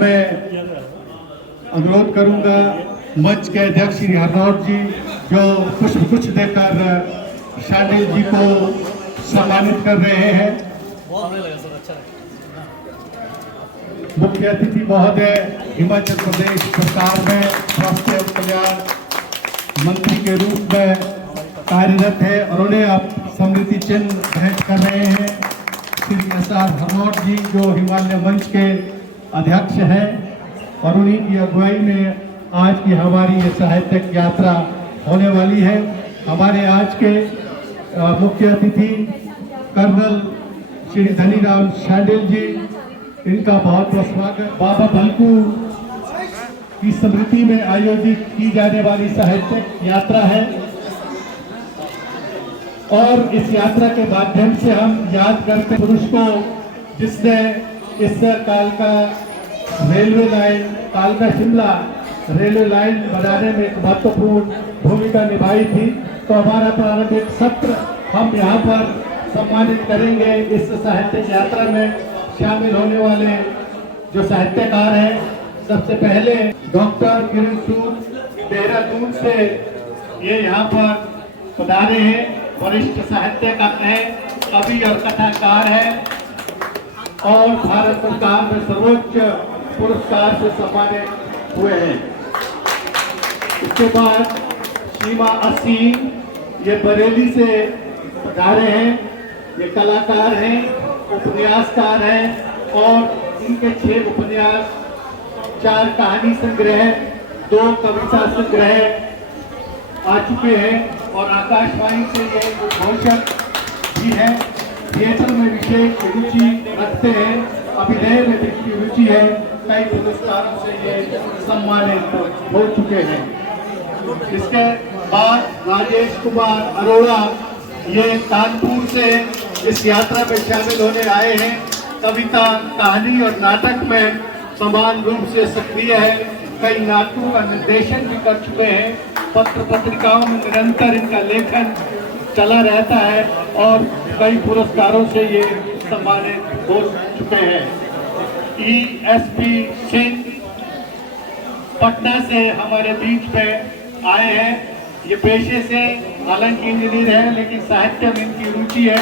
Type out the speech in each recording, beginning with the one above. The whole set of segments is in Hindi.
अब मैं अनुरोध करूंगा मंच के अध्यक्ष श्री हरनौत जी जो पुष्प देकर शांडिल जी को सम्मानित कर रहे हैं। मुख्य अतिथि महोदय हिमाचल प्रदेश सरकार में स्वास्थ्य एवं कल्याण मंत्री के रूप में कार्यरत है और उन्हें आप स्मृति चिन्ह भेंट कर रहे हैं। श्री एस.आर. हरनौत जी जो हिमालय मंच के अध्यक्ष हैं और उन्हीं की अगुवाई में आज की हमारी ये साहित्यिक यात्रा होने वाली है। हमारे आज के मुख्य अतिथि कर्नल श्री धनीराम शांडिल जी, इनका बहुत बहुत स्वागत। बाबा भलकू की स्मृति में आयोजित की जाने वाली साहित्यिक यात्रा है और इस यात्रा के माध्यम से हम याद करते पुरुष को जिसने इस कालका रेलवे लाइन, कालका शिमला रेलवे लाइन बनाने में एक महत्वपूर्ण भूमिका निभाई थी। तो हमारा प्रारंभिक सत्र हम यहाँ पर सम्मानित करेंगे। इस साहित्यिक यात्रा में शामिल होने वाले जो साहित्यकार हैं, सबसे पहले डॉक्टर किरण सूद देहरादून से ये यहाँ पर पधारे हैं। वरिष्ठ साहित्यकार हैं, कवि और कथाकार हैं और भारत सरकार में सर्वोच्च पुरस्कार से सम्मानित हुए हैं। इसके बाद सीमा असीम ये बरेली से पधारे हैं। ये कलाकार हैं, उपन्यासकार हैं और इनके 6 उपन्यास, 4 कहानी संग्रह, 2 कविता संग्रह आ चुके हैं और आकाशवाणी से ये उद्घोषक भी है। थिएटर में विशेष रुचि रखते हैं, अभिनय में भी रुचि है। कई पुरस्कारों से ये सम्मानित हो चुके हैं। इसके बाद राजेश कुमार अरोड़ा ये कानपुर से इस यात्रा में शामिल होने आए हैं। कविता, कहानी और नाटक में समान रूप से सक्रिय है। कई नाटकों का निर्देशन भी कर चुके हैं। पत्र पत्रिकाओं में निरंतर इनका लेखन चला रहता है और कई पुरस्कारों से ये सम्मानित हो चुके हैं। E.S.P. सिंह पटना से हमारे बीच में आए हैं। ये पेशे से हालांकि इंजीनियर है लेकिन साहित्य में इनकी रुचि है।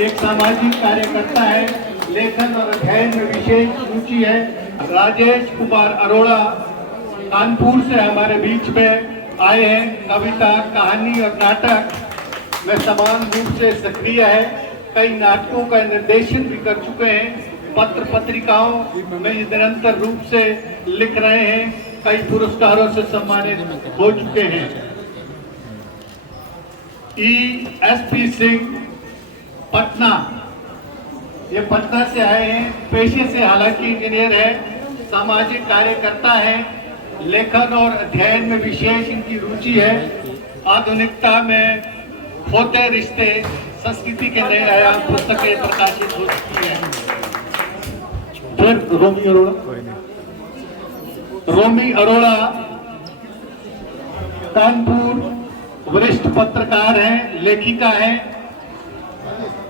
एक सामाजिक कार्यकर्ता है, लेखन और अध्ययन में विशेष रुचि है। राजेश कुमार अरोड़ा कानपुर से हमारे बीच में आए हैं। कविता, कहानी और नाटक में समान रूप से सक्रिय है। कई नाटकों का निर्देशन भी कर चुके हैं। पत्र पत्रिकाओं में निरंतर रूप से लिख रहे हैं। कई पुरस्कारों से सम्मानित हो चुके हैं। E.S.P. सिंह पटना, ये पटना से आए हैं। पेशे से हालांकि इंजीनियर है, सामाजिक कार्यकर्ता है। लेखन और अध्ययन में विशेष इनकी रुचि है। आधुनिकता में होते रिश्ते, संस्कृति के नए आयाम पुस्तकें प्रकाशित हो चुकी हैं। फिर रोमी अरोड़ा कानपुर वरिष्ठ पत्रकार हैं, लेखिका हैं।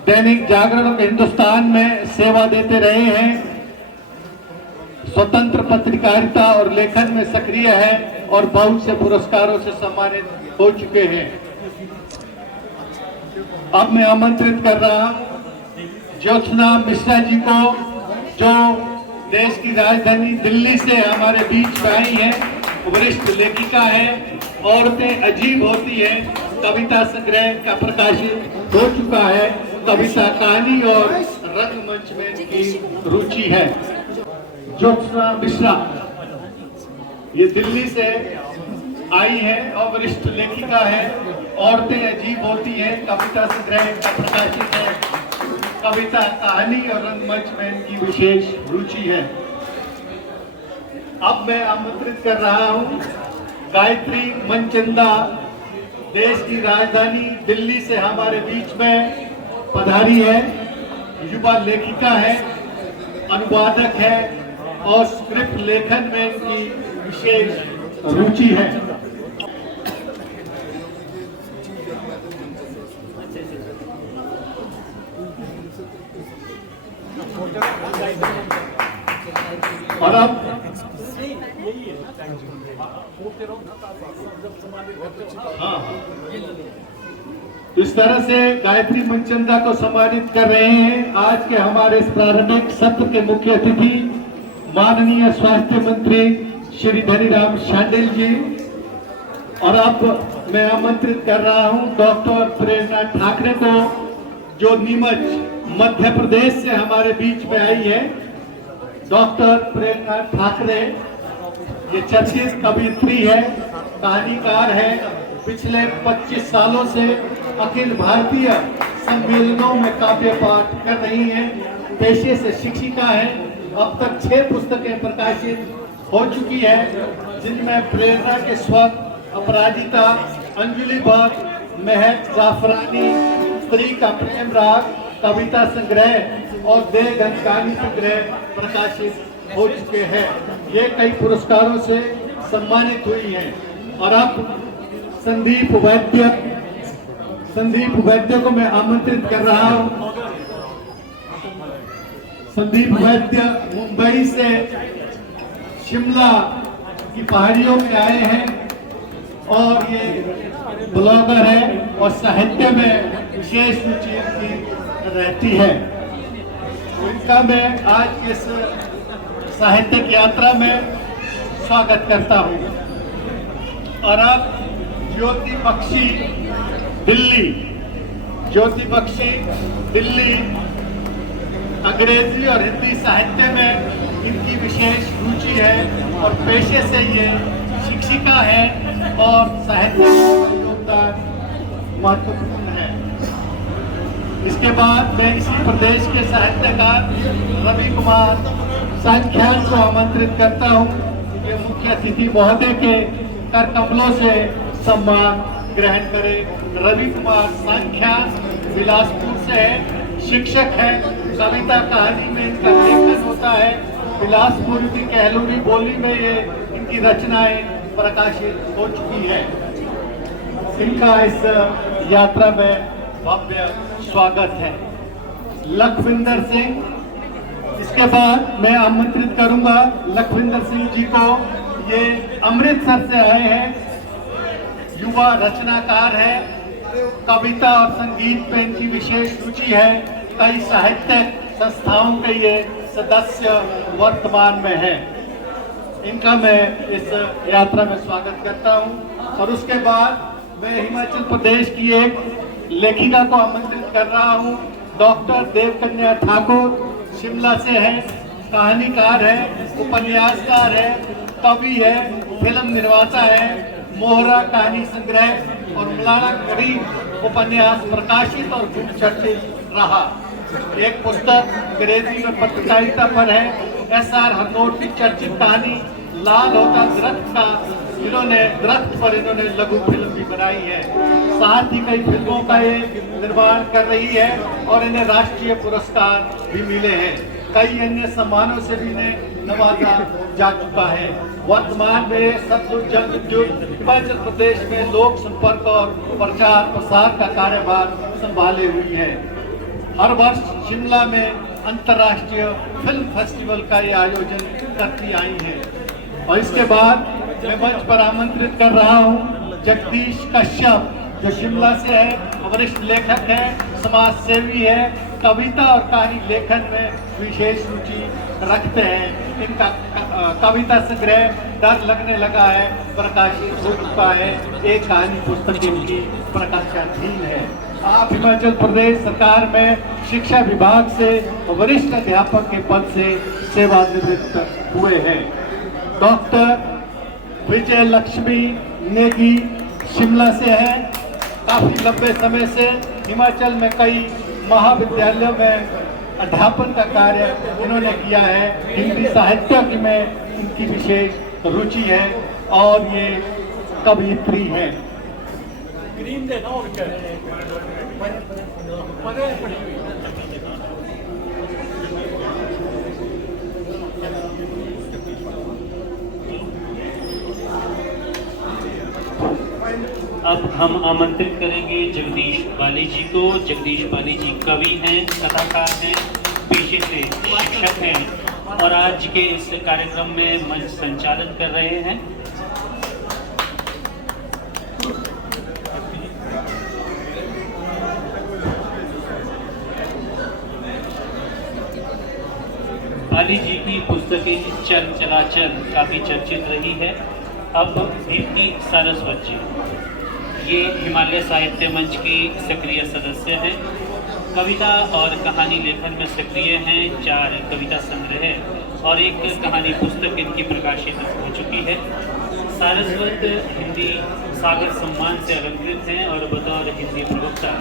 दैनिक जागरण और हिंदुस्तान में सेवा देते रहे हैं। स्वतंत्र पत्रकारिता और लेखन में सक्रिय है और बहुत से पुरस्कारों से सम्मानित हो चुके हैं। अब मैं आमंत्रित कर रहा हूं ज्योत्सना मिश्रा जी को, जो देश की राजधानी दिल्ली से हमारे बीच में आई है। वरिष्ठ लेखिका है। औरतें अजीब होती हैं कविता संग्रह का प्रकाशित हो चुका है। कविता, कहानी और रंगमंच में इनकी रुचि है। ज्योत्सना मिश्रा ये दिल्ली से आई है और वरिष्ठ लेखिका है। औरतें अजीब होती हैं कविता संग्रह का प्रकाशित है। कविता, कहानी और रंगमंच में इनकी विशेष रुचि है। अब मैं आमंत्रित कर रहा हूं गायत्री मनचंदा, देश की राजधानी दिल्ली से हमारे बीच में पधारी है। युवा लेखिका है, अनुवादक है और स्क्रिप्ट लेखन में इनकी विशेष रुचि है। और अब इस तरह से गायत्री मनचंदा को सम्मानित कर रहे हैं आज के हमारे इस प्रारंभिक सत्र के मुख्य अतिथि माननीय स्वास्थ्य मंत्री श्री धनीराम शांडिल जी। और अब मैं आमंत्रित कर रहा हूं डॉक्टर प्रेरणा ठाकरे को, जो नीमच मध्य प्रदेश से हमारे बीच में आई है। डॉक्टर प्रेरणा ठाकरे ये चर्चित कवयित्री है, कहानीकार है। पिछले 25 सालों से अखिल भारतीय सम्मेलनों में काव्य पाठ कर रही हैं। पेशे से शिक्षिका है। अब तक 6 पुस्तकें प्रकाशित हो चुकी है, जिनमें प्रेरणा के स्वर, अपराजिता, अंजलि भट्ट, महक जाफरानी, स्त्री का प्रेम राग, कविता संग्रह और देहगंध कहानी संग्रह प्रकाशित हो चुके हैं। ये कई पुरस्कारों से सम्मानित हुई हैं। और अब संदीप वैद्य को मैं आमंत्रित कर रहा हूं। संदीप वैद्य मुंबई से शिमला की पहाड़ियों में आए हैं और ये ब्लॉगर है और साहित्य में विशेष रुचि इनकी रहती है। इनका मैं आज इस साहित्यिक यात्रा में स्वागत करता हूं। और अब ज्योति बख्शी दिल्ली अंग्रेजी और हिंदी साहित्य में इनकी विशेष रुचि है और पेशे से ये शिक्षिका है और साहित्य का योगदान महत्वपूर्ण है। इसके बाद मैं इसी प्रदेश के साहित्यकार रवि कुमार सांख्यान को आमंत्रित करता हूं। ये मुख्य अतिथि महोदय के कर कमलों से सम्मान ग्रहण करें। रवि कुमार सांख्यान बिलासपुर से है, शिक्षक है। कविता कहानी में इनका लेखन होता है। बिलासपुर की कहलूरी बोली में ये इनकी रचनाएं प्रकाशित हो चुकी है। इनका इस यात्रा में भव्य स्वागत है। लखविंदर सिंह। इसके बाद मैं आमंत्रित करूंगा लखविंदर सिंह जी को। ये अमृतसर से आए हैं, युवा रचनाकार है। कविता और संगीत में इनकी विशेष रुचि है। कई साहित्यिक संस्थाओं के ये सदस्य वर्तमान में हैं। इनका मैं इस यात्रा में स्वागत करता हूं। और उसके बाद मैं हिमाचल प्रदेश की एक लेखिका को आमंत्रित कर रहा हूं। डॉक्टर देवकन्या ठाकुर शिमला से है, कहानीकार है, उपन्यासकार है, कवि है, फिल्म निर्माता है। मोहरा कहानी संग्रह और मौलाना करीम उपन्यास प्रकाशित और खूब चर्चित रहा। एक पुस्तक अंग्रेजी में पत्रकारिता पर है, SR हरनोट की चर्चित कहानी लाल होता दरख्त का। इन्होंने दरख्त पर इन्होंने लघु फिल्म भी बनाई है। साथ ही कई फिल्मों का ये निर्माण कर रही है और इन्हें राष्ट्रीय पुरस्कार भी मिले हैं। कई अन्य सम्मानों से भी इन्हें नवाजा जा चुका है। वर्तमान में सतलुज जल विद्युत हिमाचल प्रदेश में लोक संपर्क और प्रचार प्रसार का कार्यभार संभाले हुई है। हर वर्ष शिमला में अंतर्राष्ट्रीय फिल्म फेस्टिवल का ये आयोजन करती आई है। और इसके बाद मैं मंच पर आमंत्रित कर रहा हूँ जगदीश कश्यप, जो शिमला से है, वरिष्ठ लेखक है, समाज सेवी है, कविता और कहानी लेखन में विशेष रुचि रखते हैं। इनका कविता संग्रह डर लगने लगा है प्रकाशित हो चुका है। एक कहानी पुस्तक इनकी प्रकाशनाधीन है। आप हिमाचल प्रदेश सरकार में शिक्षा विभाग से वरिष्ठ अध्यापक के पद से सेवानिवृत्त हुए हैं। डॉक्टर विजय लक्ष्मी नेगी शिमला से है। काफी लंबे समय से हिमाचल में कई महाविद्यालयों में अध्यापन का कार्य इन्होंने किया है। हिंदी साहित्य की में इनकी विशेष रुचि है और ये कवयित्री हैं। अब हम आमंत्रित करेंगे जगदीश बाली जी को। जगदीश बाली जी कवि हैं, कथाकार हैं, पेशे से शिक्षक हैं और आज के इस कार्यक्रम में मंच संचालन कर रहे हैं। बाली जी की पुस्तकें चल चलाचल काफ़ी चर्चित रही है। अब भित्ति सारस्वत जी, ये हिमालय साहित्य मंच की सक्रिय सदस्य हैं। कविता और कहानी लेखन में सक्रिय हैं। 4 कविता संग्रह और 1 कहानी पुस्तक इनकी प्रकाशित हो चुकी है। सारस्वत हिंदी सागर सम्मान से अलंकृत हैं और बतौर हिंदी प्रवक्ता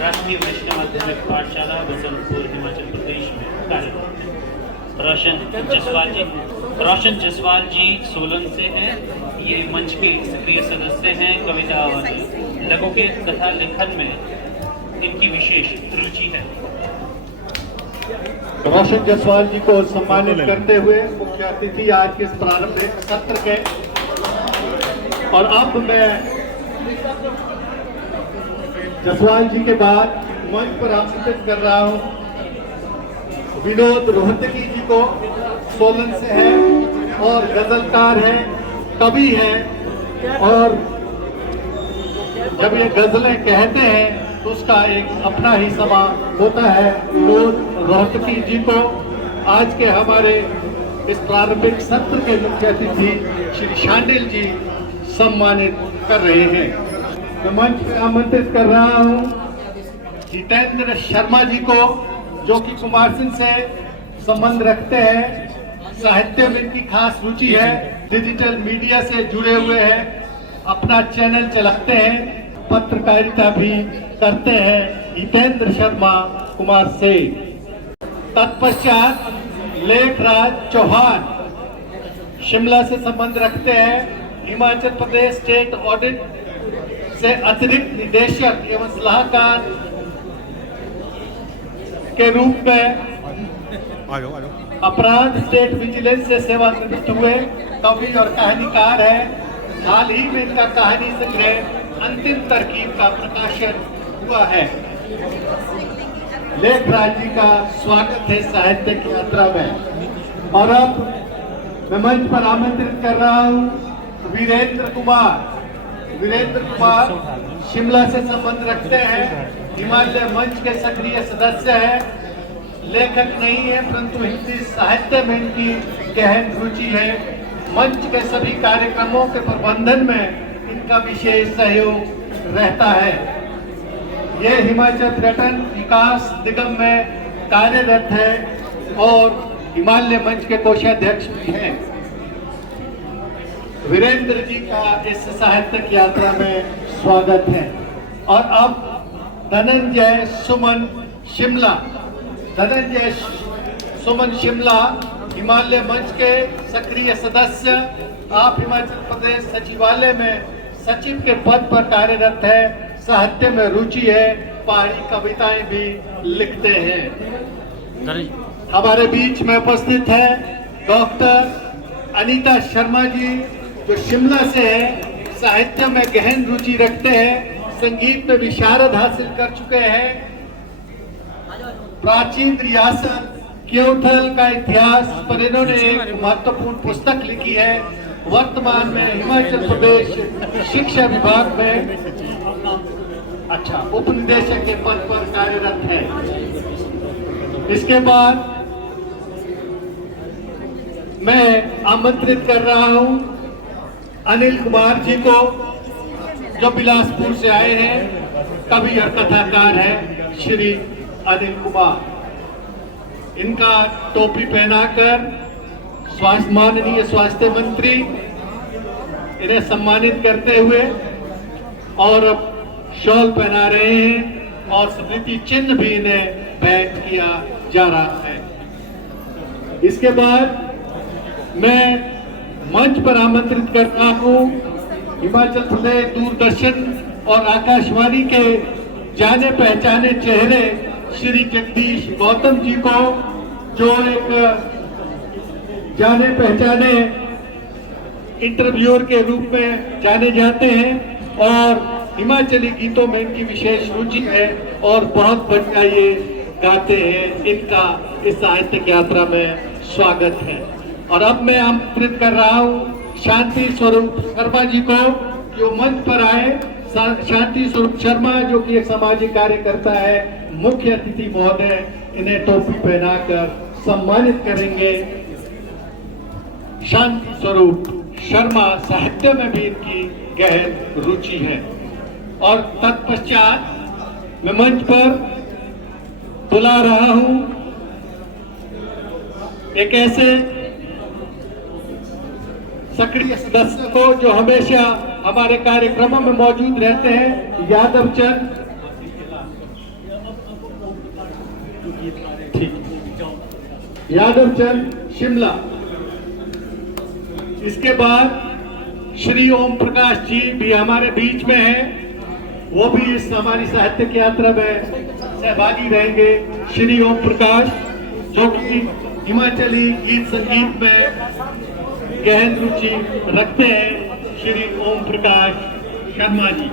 राष्ट्रीय वैष्णव माध्यमिक पाठशाला बसंतपुर हिमाचल प्रदेश में कार्यरत हैं। रोशन जसवाल जी सोलन से हैं। ये मंच के सक्रिय सदस्य हैं। कविता और लघु के कथा लेखन में इनकी विशेष रुचि है। रोशन जसवाल जी को सम्मानित करते हुए मुख्य अतिथि आज के इस प्रारंभिक सत्र के, और अब मैं जसवाल जी के बाद मंच पर आमंत्रित कर रहा हूं विनोद रोहतगी जी को। सोलन से है और गजलकार है, कवि है, और जब ये गजलें कहते हैं तो उसका एक अपना ही समा होता है। विनोद रोहतगी जी को आज के हमारे इस प्रारंभिक सत्र के मुख्य अतिथि श्री शांडिल जी सम्मानित कर रहे हैं। मैं मंच पर आमंत्रित कर रहा हूं जितेंद्र शर्मा जी को, जो कि कुमार सिंह से संबंध रखते हैं। साहित्य में इनकी खास रुचि है, डिजिटल मीडिया से जुड़े हुए हैं, अपना चैनल चलाते हैं, पत्रकारिता भी करते हैं। जितेंद्र शर्मा कुमार से। तत्पश्चात लेखराज चौहान शिमला से संबंध रखते हैं। हिमाचल प्रदेश स्टेट ऑडिट से अतिरिक्त निदेशक एवं सलाहकार के रूप में अपराध स्टेट विजिलेंस से सेवानिवृत्त हुए कवि और कहानीकार है। हाल ही में इनका कहानी संग्रह अंतिम तरकीब का प्रकाशन हुआ है। लेखराज जी का स्वागत है साहित्यिक यात्रा में। और अब मैं मंच पर आमंत्रित कर रहा हूं वीरेंद्र कुमार। वीरेंद्र कुमार शिमला से संबंध रखते हैं, हिमालय मंच के सक्रिय सदस्य हैं। लेखक नहीं है परंतु हिंदी साहित्य में इनकी गहन रुचि है। मंच के सभी कार्यक्रमों के प्रबंधन में इनका विशेष सहयोग रहता है। ये हिमाचल पर्यटन विकास निगम में कार्यरत है और हिमालय मंच के कोषाध्यक्ष भी हैं। वीरेंद्र जी का इस साहित्यिक यात्रा में स्वागत है। और अब धनंजय सुमन शिमला। धनंजय सुमन शिमला हिमालय मंच के सक्रिय सदस्य। आप हिमाचल प्रदेश सचिवालय में सचिव के पद पर कार्यरत है। साहित्य में रुचि है, पहाड़ी कविताएं भी लिखते हैं। हमारे बीच में उपस्थित है डॉक्टर अनीता शर्मा जी, जो शिमला से है, साहित्य में गहन रुचि रखते हैं, संगीत में विशारद हासिल कर चुके हैं। प्राचीन रियासत केवथल का इतिहास पर इन्होंने एक महत्वपूर्ण पुस्तक लिखी है। वर्तमान में हिमाचल प्रदेश शिक्षा विभाग में उपनिदेशक के पद पर कार्यरत है। इसके बाद मैं आमंत्रित कर रहा हूं अनिल कुमार जी को, जो बिलासपुर से आए हैं, कवि और कथाकार है श्री अनिल कुमार। इनका टोपी पहनाकर माननीय स्वास्थ्य मंत्री इन्हें सम्मानित करते हुए और शॉल पहना रहे हैं और स्मृति चिन्ह भी इन्हें भेंट किया जा रहा है। इसके बाद मैं मंच पर आमंत्रित करता हूं हिमाचल प्रदेश दूरदर्शन और आकाशवाणी के जाने पहचाने चेहरे श्री जगदीश गौतम जी को, जो एक जाने पहचाने इंटरव्यूअर के रूप में जाने जाते हैं और हिमाचली गीतों में इनकी विशेष रुचि है और बहुत बढ़िया ये गाते हैं। इनका इस साहित्यिक यात्रा में स्वागत है। और अब मैं आमंत्रित कर रहा हूँ शांति स्वरूप शर्मा जी को कि वो मंच पर आए। शांति स्वरूप शर्मा जो कि एक सामाजिक कार्यकर्ता है, मुख्य अतिथि महोदय इन्हें टोपी पहनाकर सम्मानित करेंगे। शांति स्वरूप शर्मा साहित्य में भी इनकी गहन रुचि है। और तत्पश्चात मैं मंच पर बुला रहा हूं एक ऐसे सक्रिय सदस्य को जो हमेशा हमारे कार्यक्रमों में मौजूद रहते हैं, यादव चंद। यादव चंद शिमला। इसके बाद श्री ओम प्रकाश जी भी हमारे बीच में हैं, वो भी इस हमारी साहित्यिक यात्रा में सहभागी रहेंगे। श्री ओम प्रकाश जो कि हिमाचली गीत संगीत में गहन रुचि रखते हैं, श्री ओम प्रकाश शर्मा जी।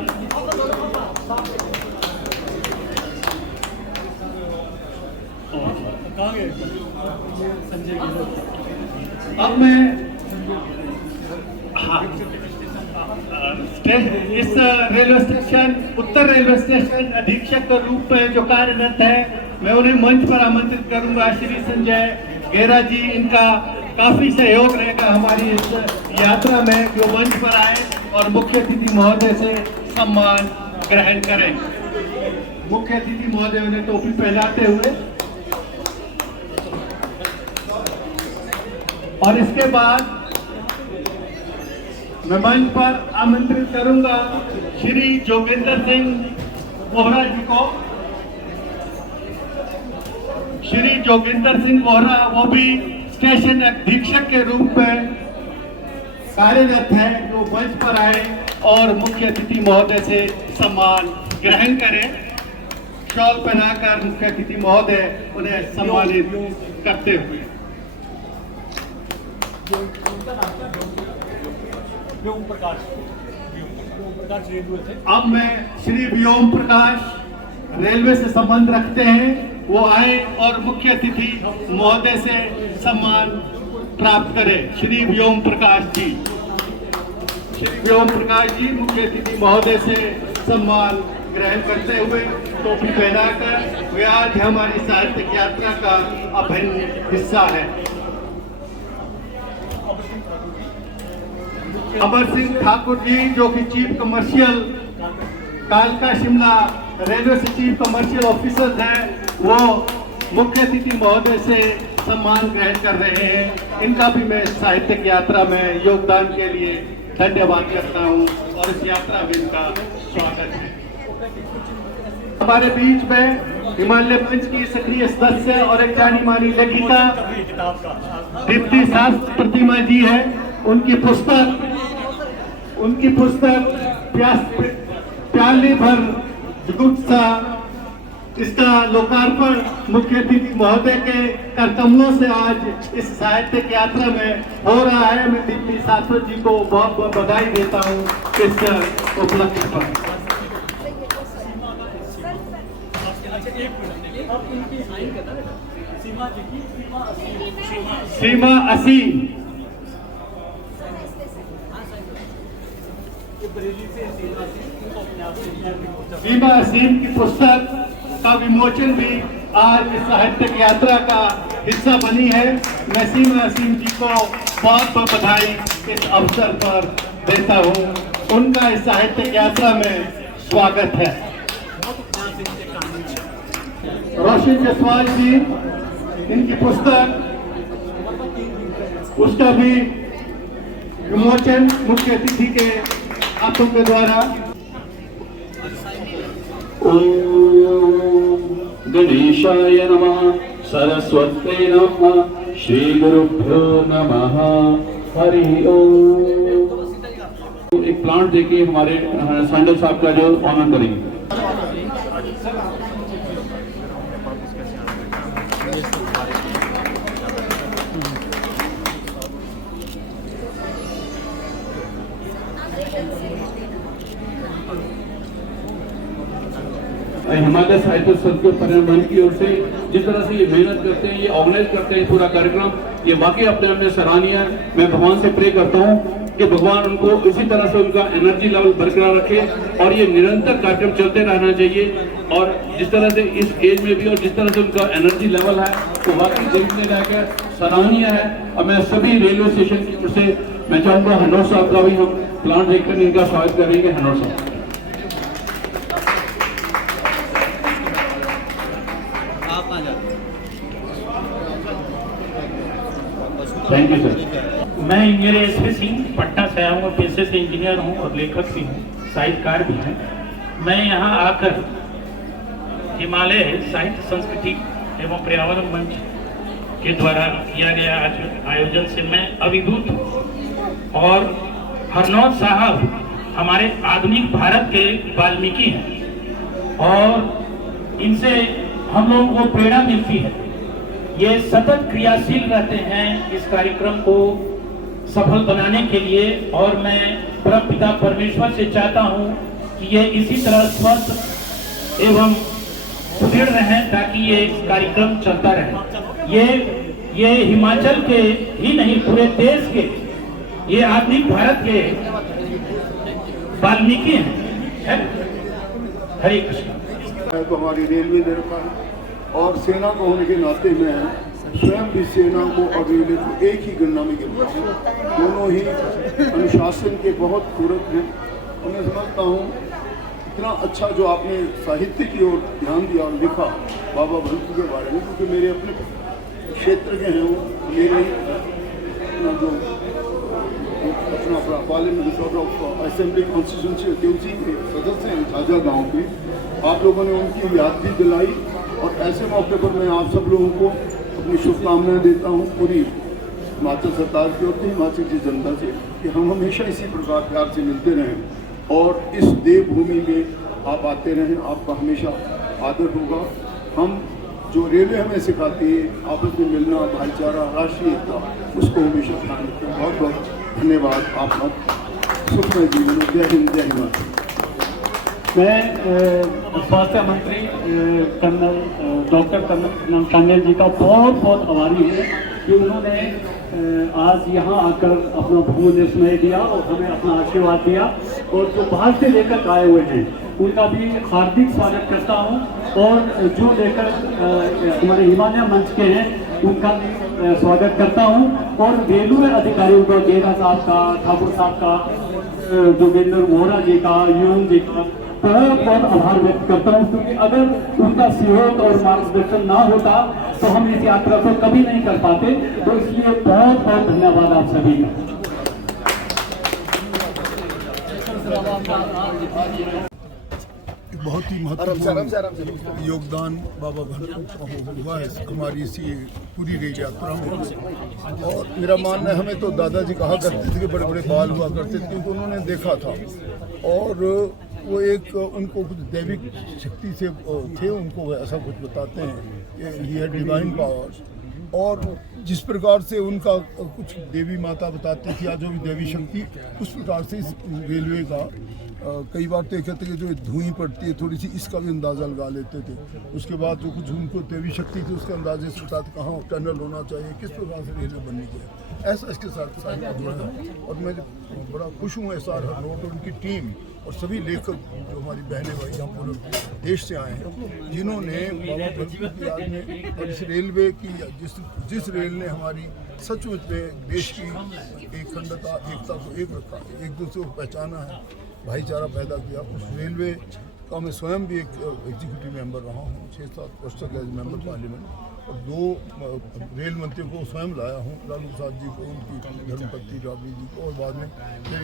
अब मैं इस रेलवे स्टेशन, उत्तर रेलवे स्टेशन अधीक्षक के रूप में जो कार्यरत है, मैं उन्हें मंच पर आमंत्रित करूंगा। श्री संजय गेरा जी, इनका काफी सहयोग रहेगा हमारी इस यात्रा में, जो मंच पर आए और मुख्य अतिथि महोदय से सम्मान ग्रहण करें। मुख्य अतिथि महोदय उन्हें टोपी पहनाते हुए, और इसके बाद मैं मंच पर आमंत्रित करूंगा श्री जोगिंदर सिंह बोहरा जी को। श्री जोगिंदर सिंह बोहरा वो भी स्टेशन अधीक्षक के रूप में कार्यरत है, जो मंच पर आए और मुख्य अतिथि महोदय से सम्मान ग्रहण करें। शॉल पहनाकर मुख्य अतिथि महोदय उन्हें सम्मानित करते हुए। अब मैं श्री व्योम प्रकाश रेलवे से संबंध रखते हैं, वो आए और मुख्य अतिथि महोदय से सम्मान प्राप्त करें। श्री व्योम प्रकाश जी। श्री व्योम प्रकाश जी मुख्य अतिथि महोदय से सम्मान ग्रहण करते हुए टोपी पहनाकर वे आज हमारी साहित्यिक यात्रा का अभिन्न हिस्सा है। अमर सिंह ठाकुर जी जो कि चीफ कमर्शियल कालका शिमला रेलवे से चीफ कमर्शियल ऑफिसर हैं, वो मुख्य अतिथि महोदय से सम्मान ग्रहण कर रहे हैं। इनका भी मैं साहित्यिक यात्रा में योगदान के लिए धन्यवाद करता हूं और इस यात्रा में इनका स्वागत है। हमारे बीच में हिमालय मंच की सक्रिय सदस्य और एक जानी मानी लेखिका दीप्ति शास्त्र प्रतिमा जी है। उनकी पुस्तक प्याली भर जुगुप्सा, इसका लोकार्पण मुख्य अतिथि महोदय के करकमलों से आज इस साहित्यिक यात्रा में हो रहा है। मैं दीप्ति शास्त्री जी को बहुत बहुत बधाई देता हूँ इस उपलक्ष्य पर। सीमा असीम। सीमा असीम की पुस्तक का विमोचन भी आज इस साहित्यिक यात्रा का हिस्सा बनी है। मैं सीमा असीम जी को बहुत बहुत बधाई इस अवसर पर देता हूँ। उनका इस साहित्यिक यात्रा में स्वागत है। रोशन जसवाल जी, इनकी पुस्तक, उसका भी विमोचन मुख्य अतिथि के हाथों के द्वारा। ओम गणेशाय नमः, सरस्वती नमः, श्री गुरुभ्यो नमः, हरि ओम। एक प्लांट देके हमारे सांडल साहब का जो ऑनर करेंगे। हिमालय साहित्य संघ के पर्यावरण की ओर से जिस तरह से ये मेहनत करते हैं, ये ऑर्गेनाइज करते हैं पूरा कार्यक्रम, ये वाकई अपने आप में सराहनीय है। मैं भगवान से प्रे करता हूँ कि भगवान उनको इसी तरह से उनका एनर्जी लेवल बरकरार रखे और ये निरंतर कार्यक्रम चलते रहना चाहिए। और जिस तरह से इस एज में भी और जिस तरह से उनका एनर्जी लेवल है तो वाकई देखने लायक है, सराहनीय है। और मैं सभी रेलवे स्टेशन की ओर से मैं चाहूँगा हनौर साहब का भी हम प्लान देखकर इनका स्वागत करेंगे। हनौर साहब, थैंक यू सर। मैं इंजीनियर एसपी सिंह पटना से आया हूँ, पेशे से इंजीनियर हूँ और लेखक भी हूँ, साहित्यकार भी हैं। मैं यहाँ आकर हिमालय साहित्य संस्कृति एवं पर्यावरण मंच के द्वारा किया गया आयोजन से मैं अभिभूत हूँ। और हरनौत साहब हमारे आधुनिक भारत के वाल्मीकि हैं और इनसे हम लोगों को प्रेरणा मिलती है। ये सतत क्रियाशील रहते हैं इस कार्यक्रम को सफल बनाने के लिए और मैं परमपिता परमेश्वर से चाहता हूं कि ये इसी तरह स्वस्थ एवं सुदृढ़ रहें ताकि ये कार्यक्रम चलता रहे। ये हिमाचल के ही नहीं पूरे देश के, ये आधुनिक भारत के वाल्मीकि हैं। हरे कृष्ण। तो हमारी रेलवे ने रखा और सेना को होने के नाते मैं स्वयं भी सेना को और रेलवे को एक ही गणना में गिनता हूँ। दोनों ही अनुशासन के बहुत पूरक हैं और मैं समझता हूँ इतना अच्छा जो आपने साहित्य की ओर ध्यान दिया और लिखा बाबा भंसु के बारे में, क्योंकि मेरे अपने क्षेत्र के हैं वो, मेरे जो अपना parliament of assembly constituency Devsi के सदस्य हैं झाझा गाँव के, आप लोगों ने उनकी याद भी दिलाई। और ऐसे मौके पर मैं आप सब लोगों को अपनी शुभकामनाएं देता हूं पूरी हिमाचल सरकार की ओर से, हिमाचल की जनता से, कि हम हमेशा इसी प्रकार प्यार से मिलते रहें और इस देवभूमि में आप आते रहें। आपका हमेशा आदर होगा। हम जो रेलवे हमें सिखाती है आपस में मिलना, भाईचारा, राष्ट्रीय एकता, उसको हमेशा ध्यान रखें। बहुत बहुत धन्यवाद। आपका सुखमय जीवन। जय हिंद, जय हिमाचल। मैं स्वास्थ्य मंत्री कर्नल डॉक्टर कर्नल कांडेल जी का बहुत बहुत आभारी हूँ कि उन्होंने आज यहाँ आकर अपना भूमि समय दिया और हमें अपना आशीर्वाद दिया। और जो बाहर से लेकर आए हुए हैं उनका भी हार्दिक स्वागत करता हूँ। और जो लेकर हमारे हिमालय मंच के हैं उनका भी स्वागत करता हूँ। और रेलवे अधिकारियों का, गेरा साहब का, ठाकुर साहब का, जोगेंद्र वोरा जी का, यून जी का बहुत बहुत आभार व्यक्त करता हूँ, क्योंकि अगर उनका सहयोग और मार्गदर्शन ना होता तो हम इस यात्रा को कभी नहीं कर पाते। तो इसलिए बहुत बहुत धन्यवाद आप सभी का। बहुत ही महत्वपूर्ण योगदान बाबा भंसु का हुआ है हमारी इसी पूरी रेल यात्रा में। और मेरा मानना है, हमें तो दादाजी कहा करते थे कि बड़े बड़े बाल हुआ करते थे, क्योंकि उन्होंने देखा था और वो एक उनको कुछ दैविक शक्ति से थे, उनको ऐसा कुछ बताते हैं कि ही हैड डिवाइन पावर्स। और जिस प्रकार से उनका कुछ देवी माता बताती थी या जो भी देवी शक्ति, उस प्रकार से इस रेलवे का कई बार तो कहते कि जो धुएं पड़ती है थोड़ी सी, इसका भी अंदाज़ा लगा लेते थे। उसके बाद जो कुछ उनको देवी शक्ति थी उसके अंदाजे से बताते कहाँ टनल होना चाहिए, किस प्रकार से रेलवे बननी चाहिए, ऐसा इसके साथ जुड़ा है। और मैं बड़ा खुश हूँ SR हरनौत और उनकी टीम और सभी लेखक जो हमारी बहनें भाई यहाँ पूरे देश से आए हैं, जिन्होंने बाबा भंसु की याद में और इस रेलवे की जिस रेल ने हमारी सचमुच में देश की एक खंडता, एकता को एक रखा, एक दूसरे को पहचाना है, भाईचारा पैदा किया, उस रेलवे का मैं स्वयं भी एक एग्जीक्यूटिव मेंबर रहा हूँ 6-7 वर्ष तक एज मेंबर पार्लियामेंट। और 2 रेल मंत्रियों को स्वयं लाया हूँ, लालू प्रसाद जी को, उनकी धर्मपत्नी राबड़ी जी को, और बाद में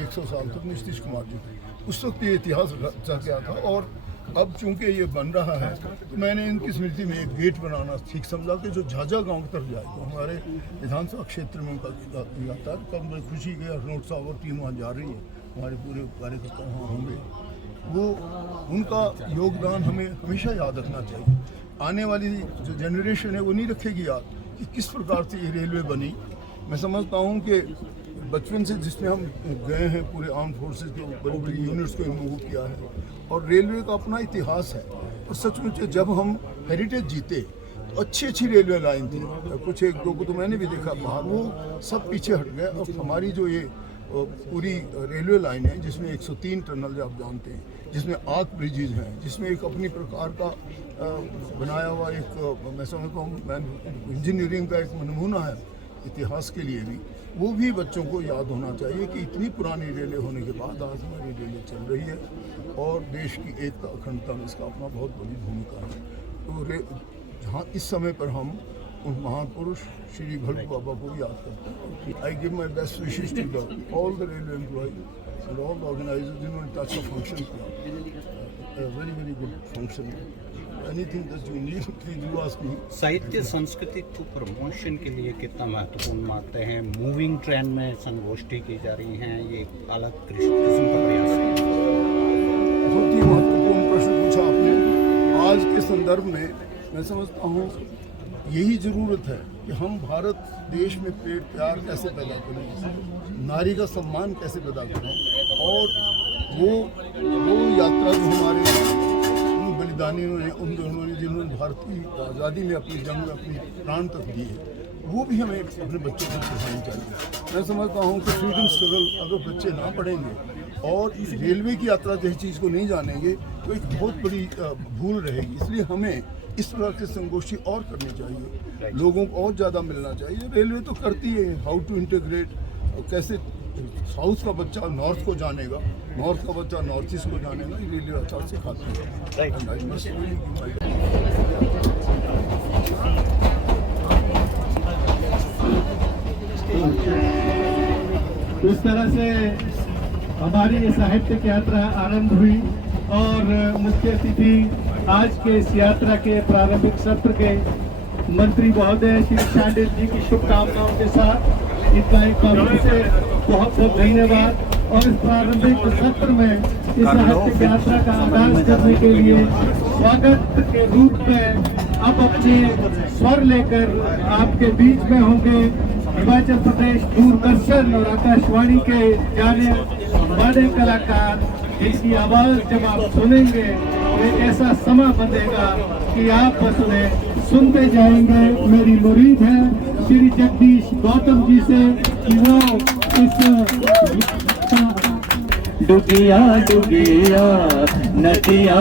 100 साल तक नीतीश कुमार जी को। उस वक्त ये इतिहास रचा गया था। और अब चूंकि ये बन रहा है तो मैंने इनकी स्मृति में एक गेट बनाना ठीक समझा कि जो झाझा गांव की तरफ जाए, तो हमारे विधानसभा क्षेत्र में उनका यात्रा, तब मैं खुशी गया हरनौत साहब और टीम वहाँ जा रही है, हमारे पूरे कार्यकर्ता वहाँ होंगे। वो उनका योगदान हमें हमेशा याद रखना चाहिए। आने वाली जो जनरेशन है वो नहीं रखेगी याद कि किस प्रकार से ये रेलवे बनी। मैं समझता हूँ कि बचपन से जिसमें हम गए हैं, पूरे आर्म फोर्सेस के बड़ी बड़ी यूनिट्स को मूव किया है, और रेलवे का अपना इतिहास है। और सचमुच जब हम हेरिटेज जीते अच्छी अच्छी रेलवे लाइन थी, कुछ एक दो को तो मैंने भी देखा बाहर, वो सब पीछे हट गए। और हमारी जो ये पूरी रेलवे लाइन है जिसमें 103 टनल जो आप जानते हैं, जिसमें 8 ब्रिजेज हैं, जिसमें एक अपनी प्रकार का बनाया हुआ एक मैं समझता हूँ इंजीनियरिंग का एक नमूना है इतिहास के लिए भी, वो भी बच्चों को याद होना चाहिए कि इतनी पुरानी रेलें होने के बाद आज हमारी रेलें चल रही है और देश की एकता अखंडता में इसका अपना बहुत बड़ी भूमिका है। तो जहाँ इस समय पर हम उन महान पुरुष श्री भल्लू बाबा को भी याद करते हैं। I give my best wishes to all the railway employees and all the organisers जिन्होंने टच का फंक्शन किया, very very good function. Anything that you need please do ask me. साहित्य संस्कृति को प्रमोशन के लिए कितना महत्वपूर्ण मानते हैं? मूविंग ट्रेन में संगोष्ठी की जा रही हैं, ये अलग किस्म का प्रयास है। बहुत ही महत्वपूर्ण प्रश्न पूछा आपने। आज के संदर्भ में मैं समझता हूँ यही ज़रूरत है कि हम भारत देश में प्यार कैसे पैदा करें, नारी का सम्मान कैसे पैदा करें, और वो यात्रा जो हमारे उन बलिदानियों ने, उन दोनों ने जिन्होंने भारतीय आज़ादी में अपनी जंग में अपनी प्राण तक दिए, वो भी हमें अपने बच्चों को सिखानी चाहिए। मैं समझता हूँ कि फ्रीडम स्ट्रगल अगर बच्चे ना पढ़ेंगे और रेलवे की यात्रा जैसी चीज़ को नहीं जानेंगे तो एक बहुत बड़ी भूल रहेगी। इसलिए हमें इस तरह की संगोष्ठी और करनी चाहिए, लोगों को और ज़्यादा मिलना चाहिए। रेलवे तो करती है, हाउ टू इंटीग्रेट, कैसे साउथ का बच्चा नॉर्थ को जानेगा, नॉर्थ का बच्चा नॉर्थ ईस्ट को जानेगा, ये रेलवे अच्छा सिखाती है। इस तरह से हमारी ये साहित्यिक यात्रा आरंभ हुई और मुख्य अतिथि आज के इस यात्रा के प्रारंभिक सत्र के मंत्री महोदय श्री शांडिल जी की शुभकामनाओं के साथ इतना एक कांग्रेस से बहुत बहुत धन्यवाद। और इस प्रारंभिक सत्र में इस साहित्यिक यात्रा का आगाज करने के लिए स्वागत के रूप में अब अपने स्वर लेकर आपके बीच में होंगे हिमाचल प्रदेश दूरदर्शन और आकाशवाणी के जाने माने कलाकार, जिनकी आवाज जब आप सुनेंगे तो एक ऐसा समा बंधेगा कि आप बस उन्हें सुनते जाएंगे। मेरी मुरीद है श्री जगदीश गौतम जी से कि वो इस डुगिया डुगिया नदिया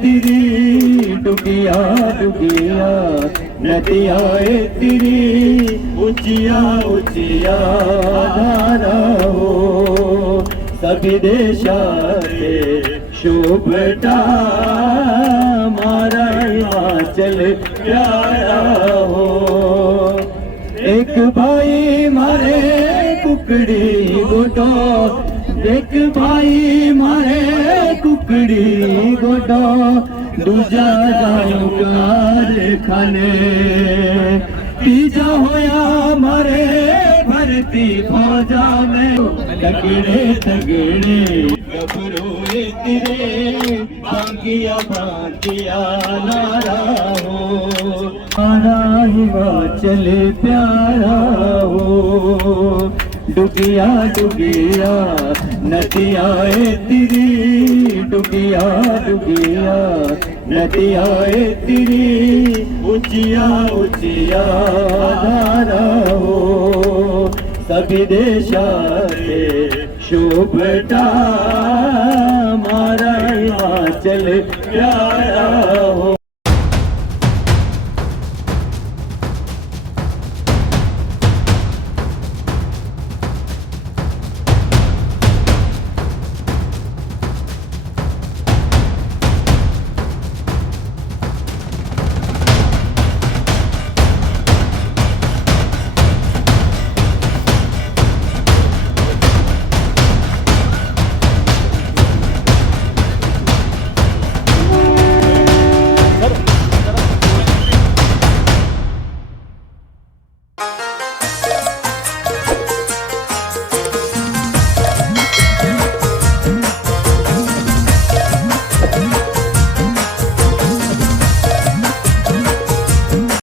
तेरी, डुगिया डुगिया नदिया तेरी, ऊंचिया ऊंचिया धारा हो, सभी देशा के शोभटा मारा हिमाचल प्यारा हो। एक भाई मारे कुकड़ी गोडो, एक भाई मारे कुकड़ी गोडो, दूजा जायो कारखाने, तीजा होया मारे भर्ती फौजा में, तगड़े तगड़े गबरोए तेरे, भांगिया भांगिया नारा हो, मारा हिमाचल प्यारा हो। डुगिया डुगिया नदिया तेरी, डुगिया डुगिया नदिया तेरी, ऊंचिया ऊंचिया धारा हो, सभी देशा के शोभटा मारा हिमाचल प्यारा हो।